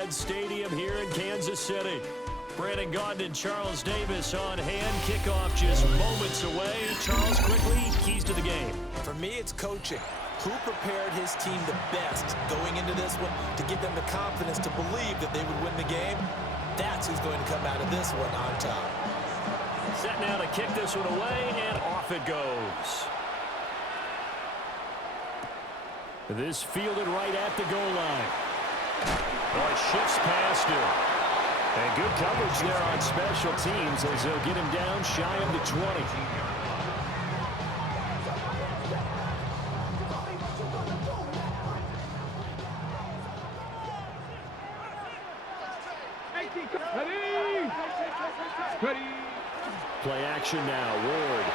Arrowhead Stadium here in Kansas City. Brandon Gaudin and Charles Davis on hand. Kickoff just moments away. Charles, quickly, keys to the game. For me, it's coaching. Who prepared his team the best going into this one to give them the confidence to believe that they would win the game? That's who's going to come out of this one on top. Set now to kick this one away, and off it goes. This fielded right at the goal line. Oh, it shifts past him. And good coverage there on special teams as they'll get him down shy of the 20. Ready. Play action now. Ward.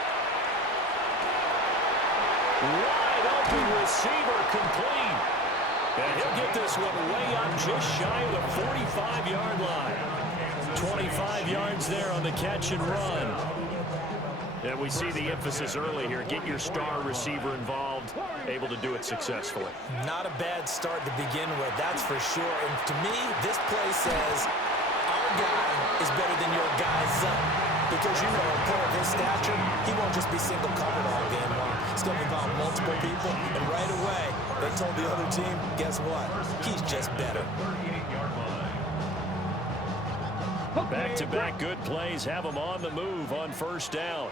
Wide open receiver complete. And he'll get this one way up just shy of the 45-yard line. 25 yards there on the catch and run. And we see the emphasis early here. Get your star receiver involved, able to do it successfully. Not a bad start to begin with, that's for sure. And to me, this play says our guy is better than your guy's up. Because, you know, a player of his stature, he won't just be single covered all game long. He's going to involve multiple people. And right away, they told the other team, guess what? He's just better. Back-to-back good plays have him on the move on first down.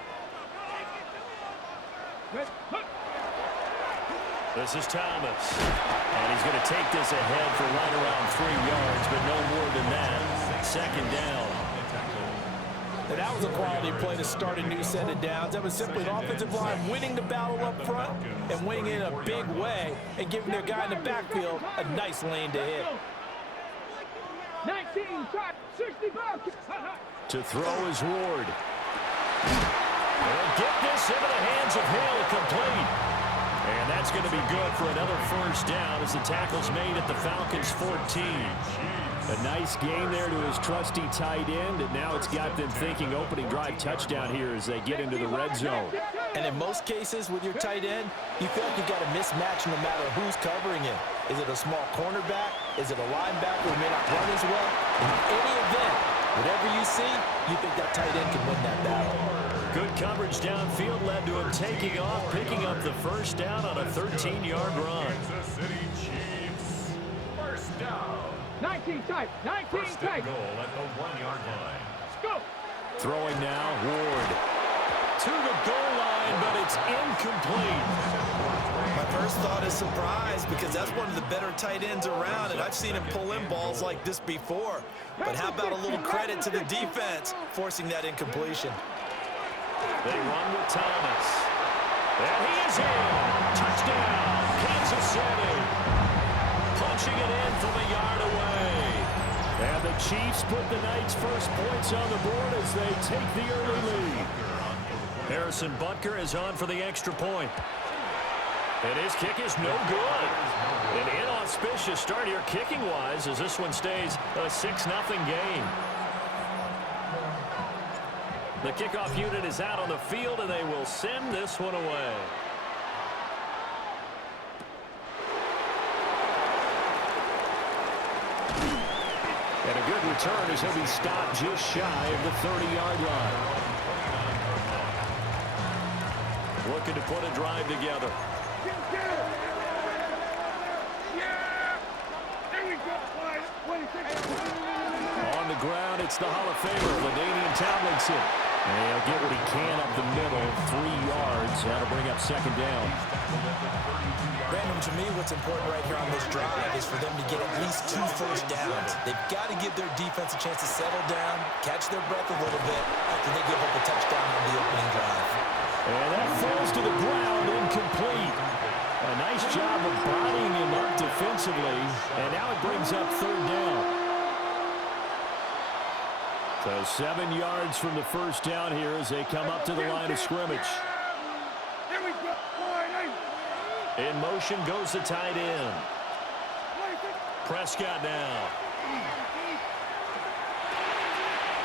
This is Thomas. And he's going to take this ahead for right around 3 yards, but no more than that. Second down. And that was a quality play to start a new set of downs. That was simply an offensive line winning the battle up front and winning it in a big way and giving their guy in the backfield a nice lane to hit. 19, 65. To throw is Ward. They'll get this into the hands of Hill, complete. And that's going to be good for another first down as the tackle's made at the Falcons' 14. A nice game there to his trusty tight end, and now it's got them thinking opening drive touchdown here as they get into the red zone. And in most cases with your tight end, you feel like you've got a mismatch no matter who's covering him. Is it a small cornerback? Is it a linebacker who may not run as well? In any event, whatever you see, you think that tight end can win that battle. Good coverage downfield led to him taking off, picking up the first down on a 13-yard run. Kansas City Chiefs. First down. 19 tight. 19 First tight. goal at the 1-yard line. Let's go. Throwing now, Ward. To the goal line, but it's incomplete. My first thought is surprise because that's one of the better tight ends around, and I've seen him pull in balls like this before. But how about a little credit to the defense forcing that incompletion? They run with Thomas. And he is in. Touchdown, Kansas City. Punching it in from a yard away. And the Chiefs put the Knights' first points on the board as they take the early lead. Harrison Butker is on for the extra point. And his kick is no good. An inauspicious start here kicking-wise as this one stays a 6-0 game. The kickoff unit is out on the field, and they will send this one away. And a good return as he'll be stopped just shy of the 30-yard line. Looking to put a drive together. On the ground, it's the Hall of Famer, LaDainian Tomlinson. And he'll get what he can up the middle, 3 yards. That'll bring up second down. Brandon, to me, what's important right here on this drive is for them to get at least 2 first downs. They've got to give their defense a chance to settle down, catch their breath a little bit after they give up a touchdown on the opening drive. And that falls to the ground, incomplete. A nice job of bodying him up defensively. And now it brings up third down. So 7 yards from the first down here as they come up to the line of scrimmage. In motion goes the tight end. Prescott now.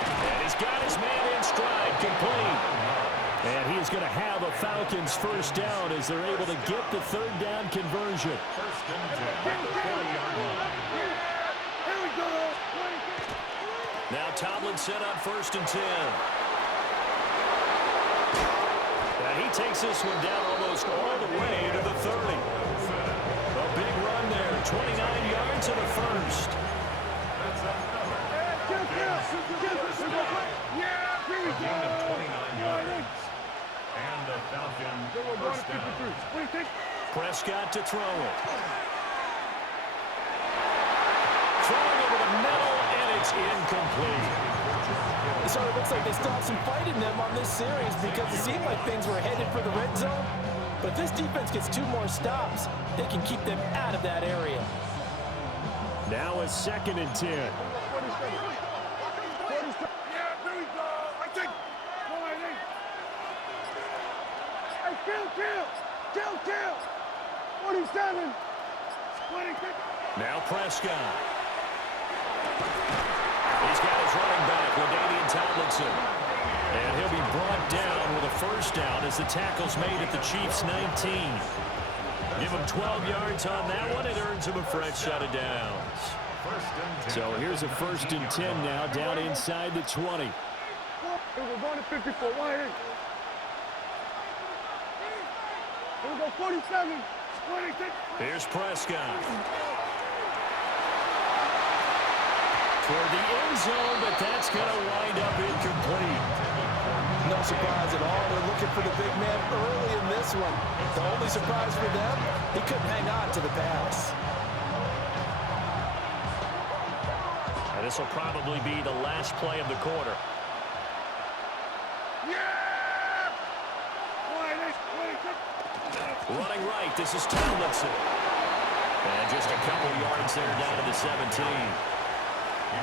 And he's got his man in stride, complete. And he's going to have a Falcons first down as they're able to get the third down conversion. Here we go. Now Tomlinson on 1st and 10. Now he takes this one down almost all the way to the 30. A big run there, 29 yards and a first. That's another. A gain of 29 yards. And the Falcons first down. Prescott to throw it. Throwing over the middle, and it's incomplete. So it looks like they stopped some fight in them on this series because it seemed like things were headed for the red zone. But if this defense gets 2 more stops, they can keep them out of that area. Now a 2nd and 10. Kill. 47. 26. Now Prescott. He's got his running back, LaDainian Tomlinson. And he'll be brought down with a first down as the tackle's made at the Chiefs' 19. Give him 12 yards on that one. It earns him a fresh set of downs. So here's a 1st and 10 now, down inside the 20. We're going to 54. Wide in. Here we go, 47. 26. Here's Prescott. Toward the end zone, but that's going to wind up incomplete. No surprise at all. They're looking for the big man early in this one. The only surprise for them, he couldn't hang on to the pass. And this will probably be the last play of the quarter. Yeah! Running right, this is Tomlinson. And just a couple yards there down to the 17.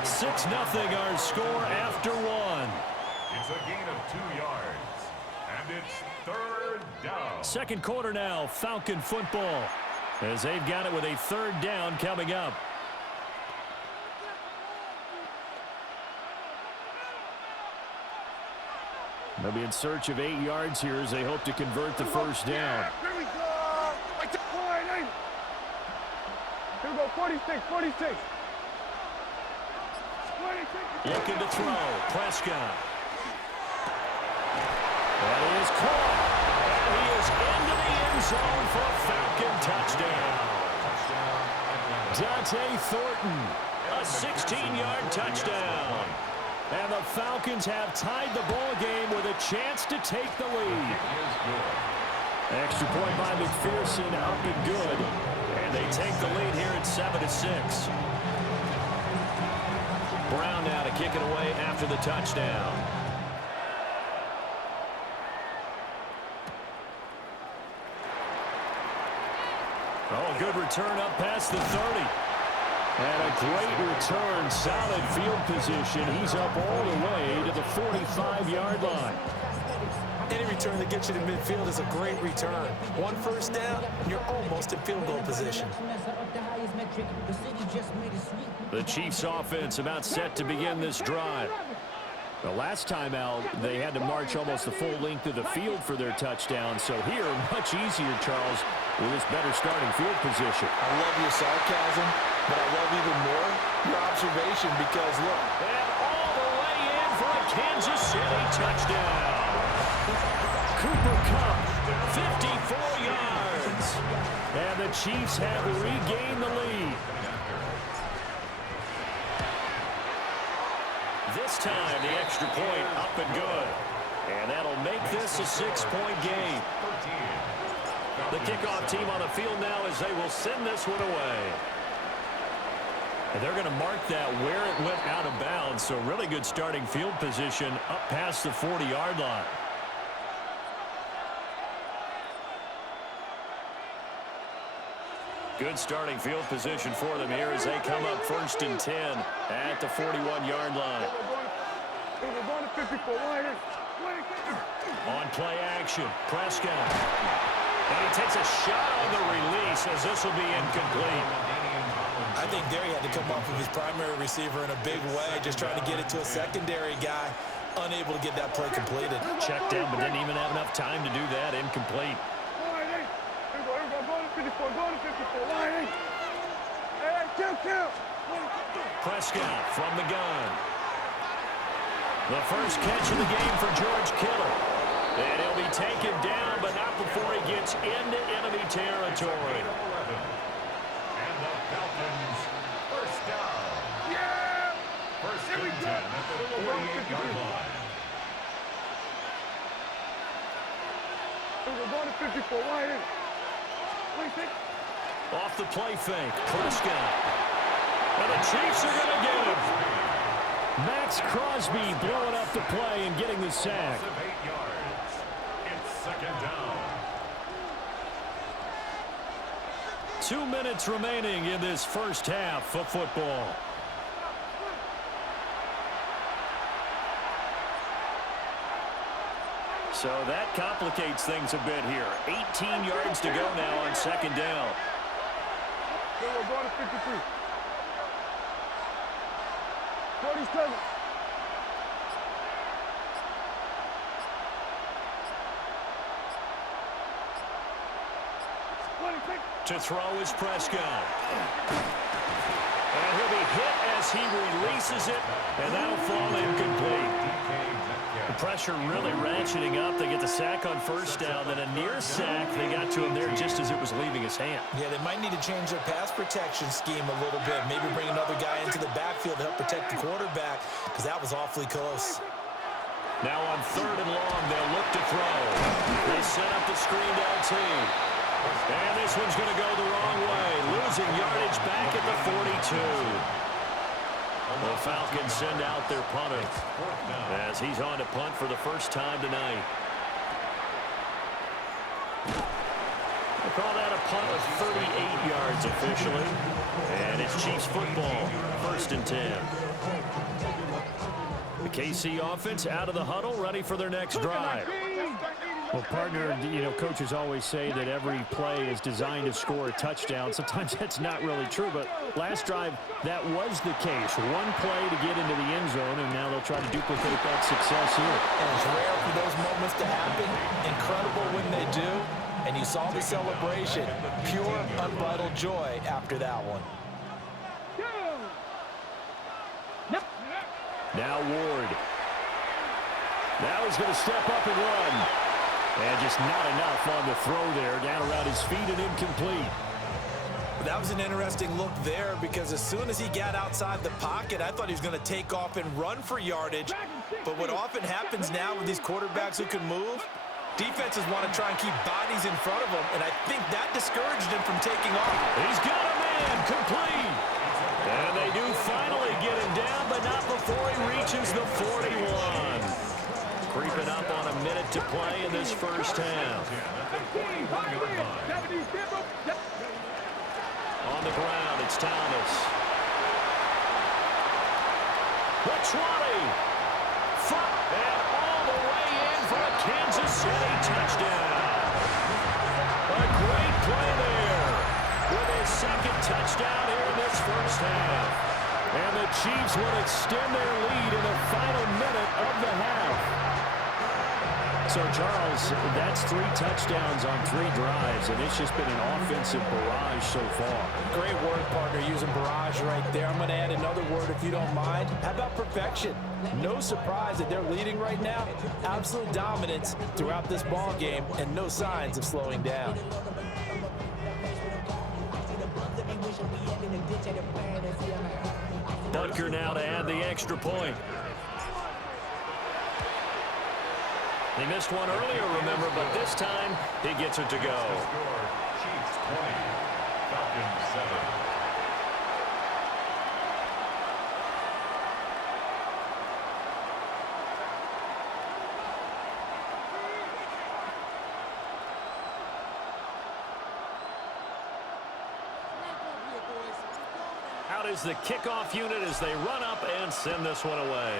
6-0 our score after 1. It's a gain of 2 yards. And it's 3rd down. Second quarter now, Falcon football. As they've got it with a 3rd down coming up. They'll be in search of 8 yards here as they hope to convert the first down. Here we go. Here we go, 46. 46. Looking to throw. Prescott. That is caught. And he is into the end zone for a Falcon touchdown. Dante Thornton. A 16-yard touchdown. And the Falcons have tied the ball game with a chance to take the lead. Extra point by McPherson, up and good. And they take the lead here at 7-6. Brown now to kick it away after the touchdown. Oh, good return up past the 30. And a great return, solid field position. He's up all the way to the 45-yard line. Any return that gets you to midfield is a great return. 1 first down, and you're almost in field goal position. The Chiefs offense about set to begin this drive. The last time out, they had to march almost the full length of the field for their touchdown. So here, much easier, Charles, with this better starting field position. I love your sarcasm, but I love even more your observation because, look. And all the way in for a Kansas City touchdown. Cooper Kupp, 54 yards. And the Chiefs have regained the lead. This time, the extra point up and good. And that'll make this a 6-point game. The kickoff team on the field now as they will send this one away. And they're going to mark that where it went out of bounds. So really good starting field position up past the 40-yard line. Good starting field position for them here as they come up 1st and 10 at the 41-yard line. On play action, Prescott. And he takes a shot on the release as this will be incomplete. I think there he had to come off of his primary receiver in a big way, just trying to get it to a secondary guy, unable to get that play completed. Checked down, but didn't even have enough time to do that. Incomplete. Prescott from the gun. The first catch of the game for George Kittle. And he'll be taken down, but not before he gets into enemy territory. And the Falcons, first down. Yeah! First Here we and go. 10 at the 48-yard line. We're going to 54. Right in. Wait, take. Off the play fake, Prescott. And the Chiefs are going to get him. Max Crosby blowing up the play and getting the sack. 8 yards. It's second down. 2 minutes remaining in this first half of football. So that complicates things a bit here. 18 yards to go now on second down. We're going to 53. 47. To throw is Prescott. And he'll be hit as he releases it, and that'll fall incomplete. The pressure really ratcheting up. They get the sack on first down, then a near sack. They got to him there just as it was leaving his hand. Yeah, they might need to change their pass protection scheme a little bit. Maybe bring another guy into the backfield to help protect the quarterback, because that was awfully close. Now on third and long, they'll look to throw. They set up the screened LT. And this one's going to go the wrong way. Losing yardage back at the 42. The Falcons send out their punter as he's on to punt for the first time tonight. They call that a punt of 38 yards officially. And it's Chiefs football, first and 10. The KC offense out of the huddle, ready for their next drive. Well, partner, you know, coaches always say that every play is designed to score a touchdown. Sometimes that's not really true, but last drive, that was the case. One play to get into the end zone, and now they'll try to duplicate that success here. And it's rare for those moments to happen. Incredible when they do. And you saw the celebration. Pure, unbridled joy after that one. Now Ward. Now he's going to step up and run. And just not enough on the throw there. Down around his feet and incomplete. That was an interesting look there because as soon as he got outside the pocket, I thought he was going to take off and run for yardage. But what often happens now with these quarterbacks who can move, defenses want to try and keep bodies in front of them, and I think that discouraged him from taking off. He's got a man complete. And they do finally get him down, but not before he reaches the 41. Creeping up on a minute to play in this first half. On the ground, it's Thomas. The 20. And all the way in for a Kansas City touchdown. A great play there with his second touchdown here in this first half. And the Chiefs will extend their lead in the final minute of the half. So, Charles, that's 3 touchdowns on 3 drives, and it's just been an offensive barrage so far. Great word, partner, using barrage right there. I'm going to add another word if you don't mind. How about perfection? No surprise that they're leading right now. Absolute dominance throughout this ball game and no signs of slowing down. Butker now to add the extra point. He missed one earlier, remember, but this time he gets it to go. Chiefs 20, Falcons 7. Out is the kickoff unit as they run up and send this one away.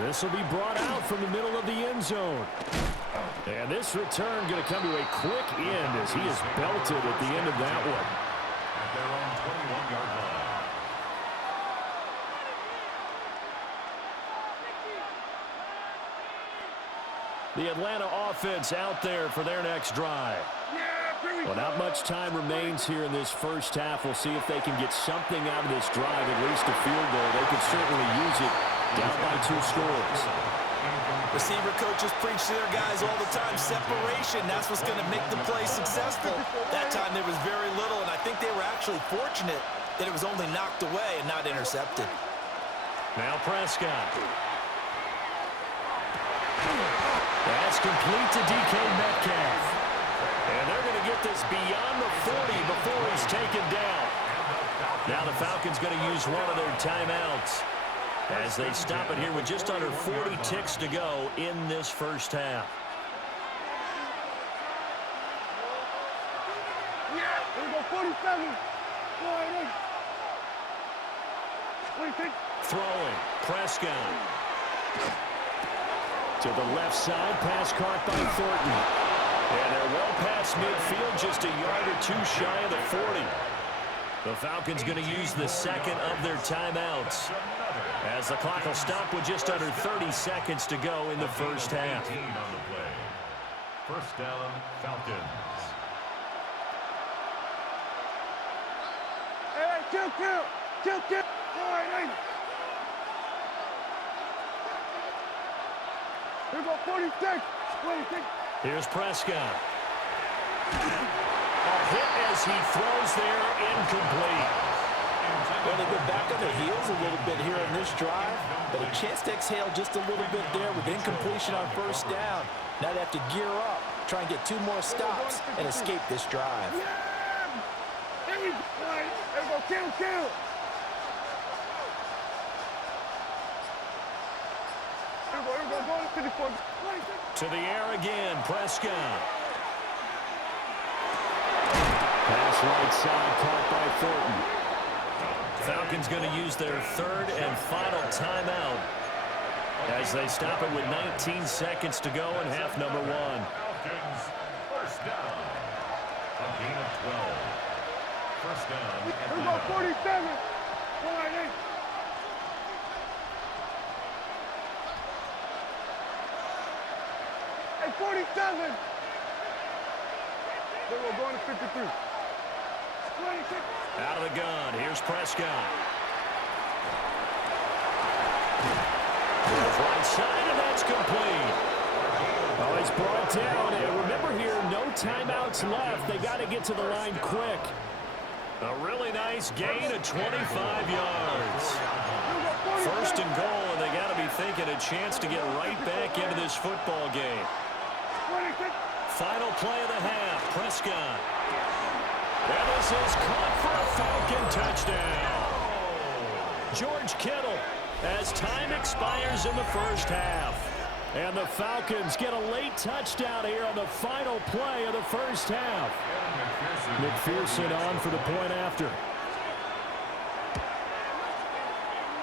This will be brought out from the middle of the end zone. And this return going to come to a quick end as he is belted at the end of that one. At their own 21-yard line. The Atlanta offense out there for their next drive. Yeah, Well, not much time remains here in this first half. We'll see if they can get something out of this drive, at least a field goal. They could certainly use it down by 2 scores. Receiver coaches preach to their guys all the time. Separation, that's what's going to make the play successful. That time there was very little, and I think they were actually fortunate that it was only knocked away and not intercepted. Now Prescott. That's complete to DK Metcalf. And they're going to get this beyond the 40 before he's taken down. Now the Falcons going to use one of their timeouts as they stop it here with just under 40 ticks to go in this first half. Here we go, 47. Throwing, Prescott. To the left side, pass caught by Thornton. And they're well past midfield, just a yard or 2 shy of the 40. The Falcons going to use the second of their timeouts as the clock will stop with just under 30 seconds to go in the first half. On the play. First down, Falcons. Hey, chill. All right, here we go, 46. Here's Prescott. A hit as he throws there, incomplete. Well, they've been back on their heels a little bit here in this drive, but a chance to exhale just a little bit there with incompletion on first down. Now they have to gear up, try and get 2 more stops, and escape this drive. Here we go, kill. Here we go, going to 54. To the air again, Prescott. Pass right side, caught by Thornton. Falcons going to use their third and final timeout as they stop it with 19 seconds to go in half number 1. Falcons, first down. A gain of 12. First down. Here we go, 47. All right, Hey, 47. Then we're going to 53. 26. Out of the gun, here's Prescott. Right side, and that's complete. Oh, he's brought down. And remember here, no timeouts left. They got to get to the line quick. A really nice gain of 25 yards. First and goal, and they got to be thinking a chance to get right back into this football game. Final play of the half, Prescott. And this is caught for a Falcon touchdown. George Kittle as time expires in the first half. And the Falcons get a late touchdown here on the final play of the first half. McPherson on for the point after.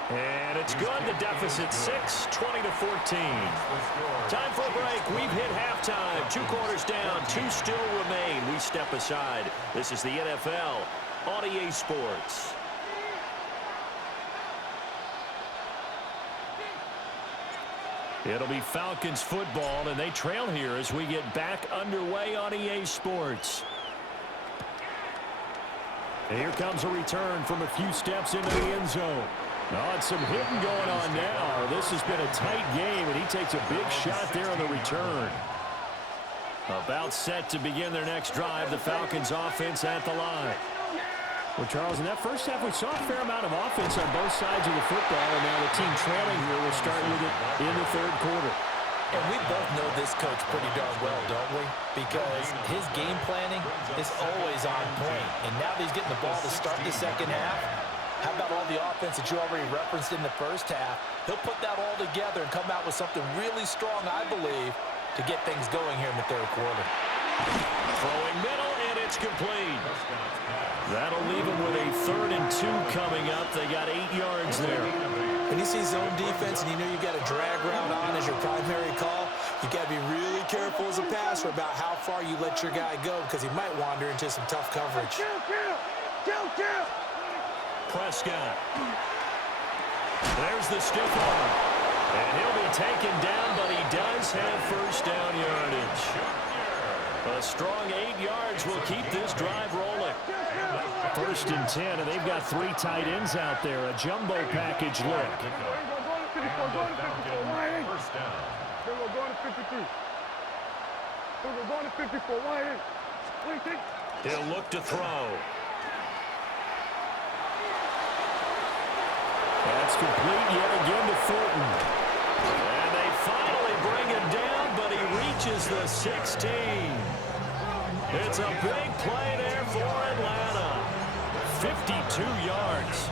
And it's good. The deficit 6, 20-14. Time for a break. We've hit halftime. 2 quarters down. 2 still remain. We step aside. This is the NFL on EA Sports. It'll be Falcons football, and they trail here as we get back underway on EA Sports. And here comes a return from a few steps into the end zone. Oh, it's some hitting going on now. This has been a tight game, and he takes a big shot there on the return. About set to begin their next drive, the Falcons offense at the line. Well, Charles, in that first half, we saw a fair amount of offense on both sides of the football, and now the team trailing here will start with it in the third quarter. And we both know this coach pretty darn well, don't we? Because his game planning is always on point. And now that he's getting the ball to start the second half, how about all the offense that you already referenced in the first half? He'll put that all together and come out with something really strong, I believe, to get things going here in the third quarter. Throwing middle, and it's complete. That'll leave him with a 3rd and 2 coming up. They got 8 yards there. When you see zone defense and you know you got a drag route on as your primary call, you got to be really careful as a passer about how far you let your guy go because he might wander into some tough coverage. Kill. Prescott. There's the stiff arm. And he'll be taken down, but he does have first down yardage. A strong 8 yards will keep this drive rolling. 1st and 10, and they've got 3 tight ends out there. A jumbo package look. First down. He'll look to throw. That's complete yet again to Thornton. And they finally bring him down, but he reaches the 16. It's a big play there for Atlanta. 52 yards.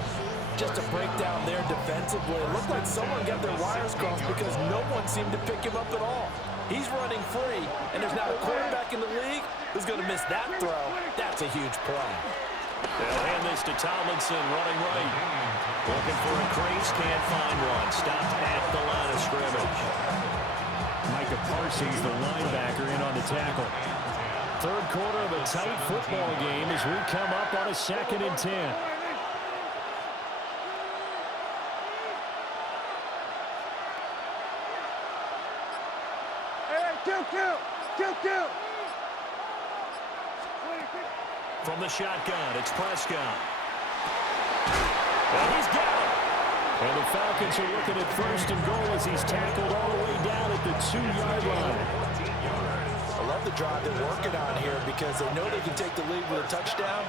Just a breakdown there defensively. It looked like someone got their wires crossed because no one seemed to pick him up at all. He's running free, and there's not a quarterback in the league who's going to miss that throw. That's a huge play. They'll hand this to Tomlinson, running right. Looking for a crease, can't find one. Stopped at the line of scrimmage. Micah Parsons, the linebacker, in on the tackle. 3rd quarter of a tight football game as we come up on a 2nd and 10. Kill. From the shotgun, it's Prescott. And he's got it. And the Falcons are looking at 1st and goal as he's tackled all the way down at the 2-yard line. I love the drive they're working on here because they know they can take the lead with a touchdown.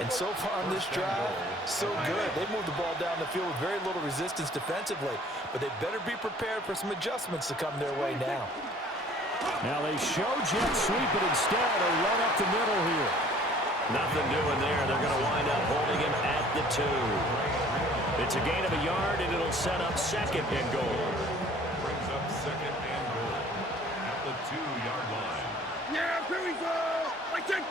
And so far on this drive, so good. They moved the ball down the field with very little resistance defensively. But they better be prepared for some adjustments to come their way now. Now they show jet sweep, but instead a run up the middle here. Nothing doing there. They're going to wind up holding him at the 2. It's a gain of a yard, and it'll set up 2nd and goal. Brings up 2nd and goal at the 2-yard line. Yeah, here we go. Like that.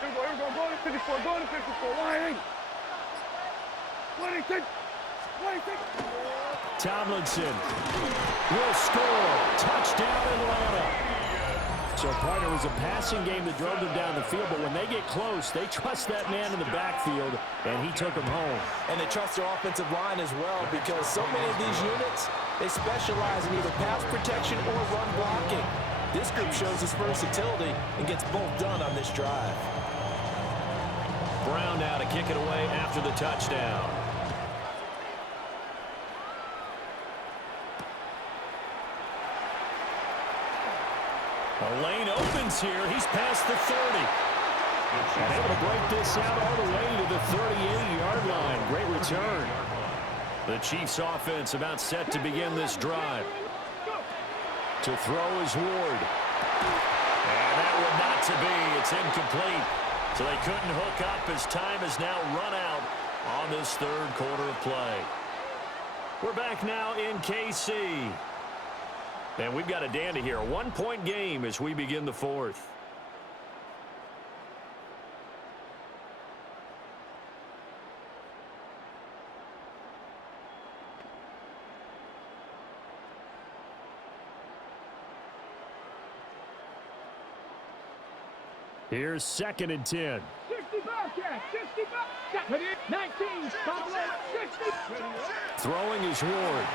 Here we go. Go to 54. Go to 54. Line. 26. Tomlinson will score. Touchdown, Atlanta. So, partner, it was a passing game that drove them down the field, but when they get close, they trust that man in the backfield, and he took them home. And they trust their offensive line as well because so many of these units, they specialize in either pass protection or run blocking. This group shows its versatility and gets both done on this drive. Brown now to kick it away after the touchdown. A lane opens here. He's past the 30. And able to break this out all the way to the 38-yard line. Great return. The Chiefs offense about set to begin this drive. To throw is Ward. And that would not to be. It's incomplete. So they couldn't hook up as time has now run out on this 3rd quarter of play. We're back now in KC. And we've got a dandy here. A 1-point game as we begin the 4th. Here's 2nd and 10. 60 Bobcat. 60 Bobcat. 19. Stop 60. Throwing is Ward.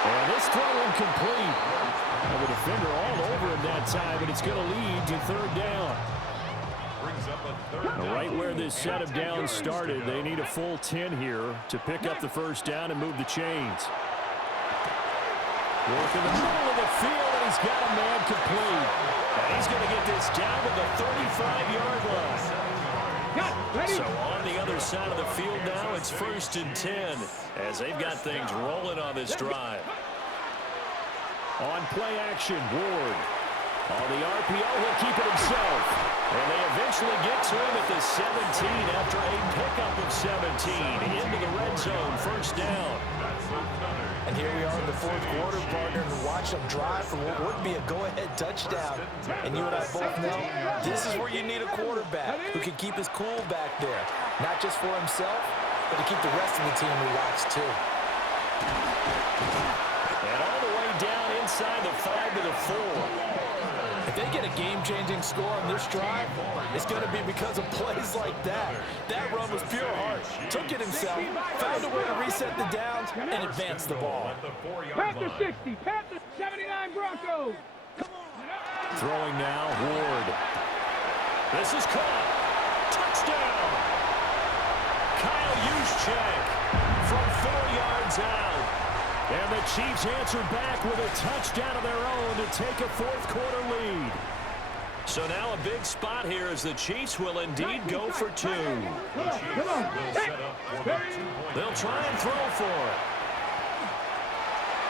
And this throw incomplete. And the defender all over him that time, but it's going to lead to 3rd down. Brings up a 3rd down. Right where this set of downs started, they need a full 10 here to pick up the 1st down and move the chains. Work in the middle of the field, and he's got a man complete. And he's going to get this down to the 35-yard line. So on the other side of the field now, it's 1st and 10 as they've got things rolling on this drive. On play action, Ward. On the RPO, he'll keep it himself. And they eventually get to him at the 17 after a pickup of 17. Into the red zone, 1st down. And here we are in the 4th quarter, partner, and watch them drive for what would be a go-ahead touchdown. And you and I both know this is where you need a quarterback who can keep his cool back there. Not just for himself, but to keep the rest of the team relaxed too. And all the way down inside the 5 to the 4. If they get a game-changing score on this drive, it's going to be because of plays like that. That run was pure heart. Took it himself, found a way to reset the downs, and advance the ball. Panther 60, Panther 79 Broncos. Throwing now, Ward. This is caught. Touchdown. Kyle Juszczyk from 4 yards out. And the Chiefs answer back with a touchdown of their own to take a fourth-quarter lead. So now a big spot here as the Chiefs will indeed go for two. They'll try and throw for it.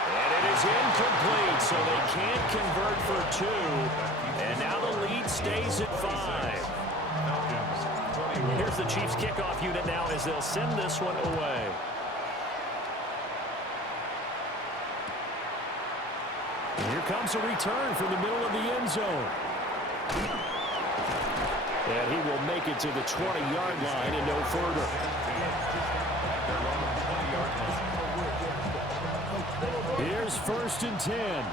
And it is incomplete, so they can't convert for two. And now the lead stays at 5. Here's the Chiefs kickoff unit now as they'll send this one away. Here comes a return from the middle of the end zone. And he will make it to the 20-yard line and no further. Here's 1st and 10. Here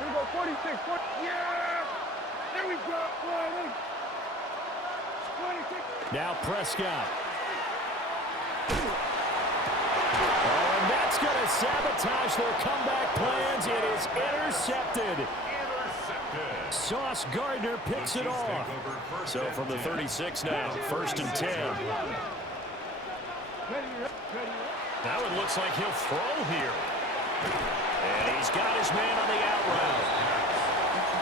we go, 46, 40. Yeah! There we go, 26. Now Prescott. Oh, and that's going to sabotage their comeback plans. It is intercepted. Sauce Gardner picks it off. So from the 36 now, 1st and 10. Now it looks like he'll throw here. And he's got his man on the out route.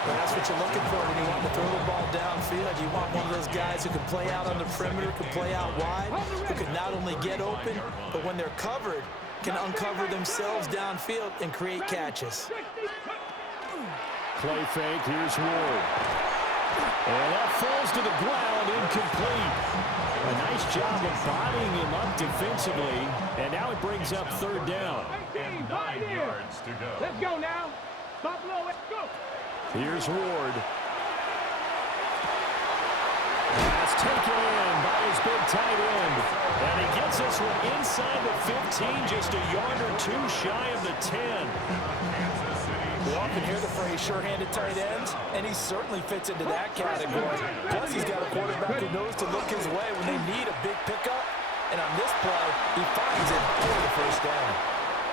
Well, that's what you're looking for when you want to throw the ball downfield. You want one of those guys who can play out on the perimeter, can play out wide, who can not only get open, but when they're covered, can uncover themselves downfield and create catches. Play fake, here's Ward. And that falls to the ground, incomplete. A nice job of bodying him up defensively, and now it brings up 3rd down. 19, 5 yards to go. Let's go now. Buffalo, let's go. Here's Ward. Pass taken in by his big tight end. And he gets this one inside the 15, just a yard or two shy of the 10. We often hear the phrase sure-handed tight ends, and he certainly fits into that category. Plus, he's got a quarterback who knows to look his way when they need a big pickup. And on this play, he finds it for the 1st down.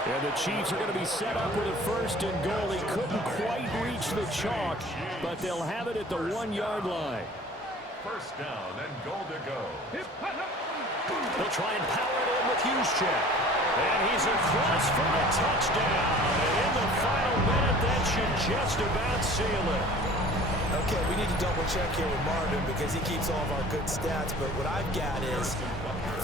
And the Chiefs are going to be set up with a 1st and goal. He couldn't quite reach the chalk, but they'll have it at the 1-yard line. 1st down and goal to go. They'll try and power it in with Juszczyk. And he's across for a touchdown. And in the final minute, that should just about seal it. Okay, we need to double-check here with Marvin because he keeps all of our good stats. But what I've got is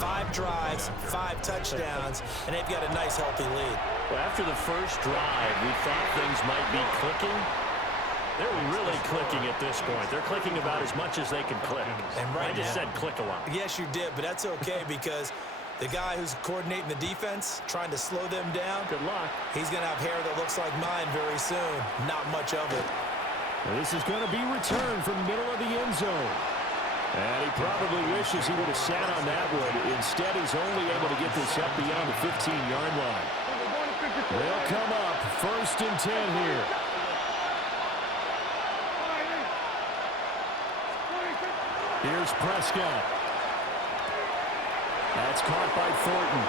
5 drives, 5 touchdowns, and they've got a nice, healthy lead. Well, after the first drive, we thought things might be clicking. They're really clicking at this point. They're clicking about as much as they can click. And right I just now, said click a lot. Yes, you did, but that's okay because the guy who's coordinating the defense, trying to slow them down, Good luck. he's going to have hair that looks like mine very soon. Not much of it. This is going to be returned from the middle of the end zone. And he probably wishes he would have sat on that one. Instead, he's only able to get this up beyond the 15-yard line. They'll come up 1st and 10 here. Here's Prescott. That's caught by Thornton.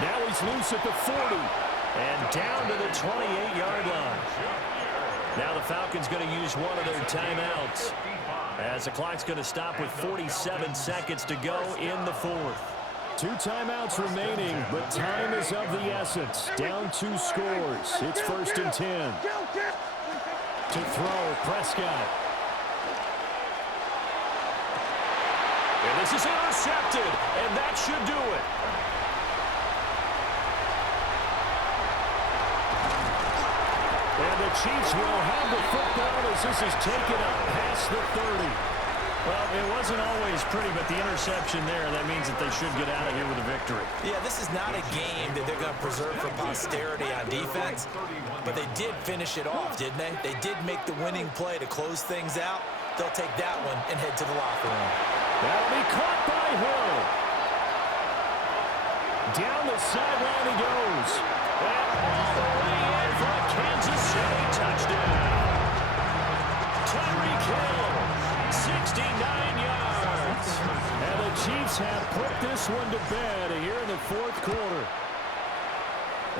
Now he's loose at the 40. And down to the 28-yard line. Now the Falcons going to use one of their timeouts, as the clock's going to stop with 47 seconds to go in the 4th. 2 timeouts remaining, but time is of the essence. Down 2 scores. It's 1st and 10. To throw, Prescott. And this is intercepted, and that should do it. And the Chiefs will have the football as this is taken up past the 30. Well, it wasn't always pretty, but the interception there, that means that they should get out of here with a victory. Yeah, this is not a game that they're going to preserve for posterity on defense, but they did finish it off, didn't they? They did make the winning play to close things out. They'll take that one and head to the locker room. That'll be caught by Hill. Down the sideline he goes. And all the way in for a Kansas City touchdown. Chiefs have put this one to bed here in the fourth quarter.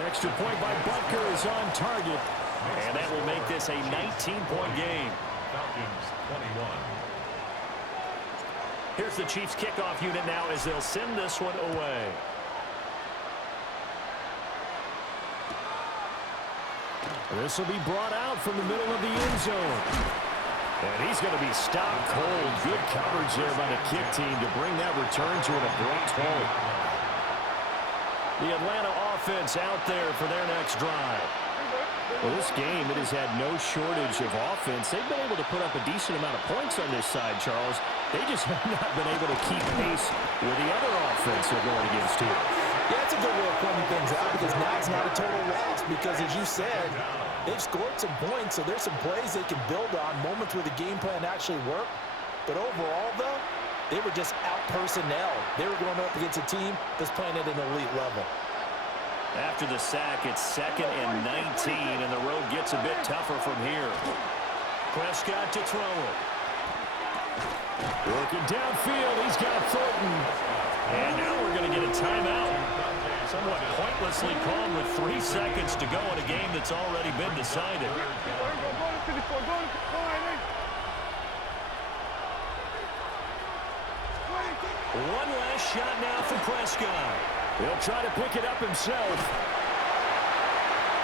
Extra point by Butker is on target. And that will make this a 19-point game. Falcons 21. Here's the Chiefs kickoff unit now as they'll send this one away. This will be brought out from the middle of the end zone. And he's going to be stopped cold. Good coverage there by the kick team to bring that return to an abrupt halt. The Atlanta offense out there for their next drive. Well, this game, it has had no shortage of offense. They've been able to put up a decent amount of points on this side, Charles. They just have not been able to keep pace with the other offense they're going against here. Yeah, it's a good way of pointing things out because now it's not a total loss because, as you said, they've scored some points, so there's some plays they can build on, moments where the game plan actually worked. But overall, though, they were just out-personnel. They were going up against a team that's playing at an elite level. After the sack, it's 2nd and 19, and the road gets a bit tougher from here. Prescott to throw it. Working downfield, he's got Thornton. And now we're going to get a timeout. Somewhat pointlessly called with 3 seconds to go in a game that's already been decided. One last shot now for Prescott. He'll try to pick it up himself.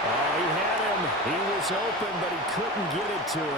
Oh, he had him. He was open, but he couldn't get it to him.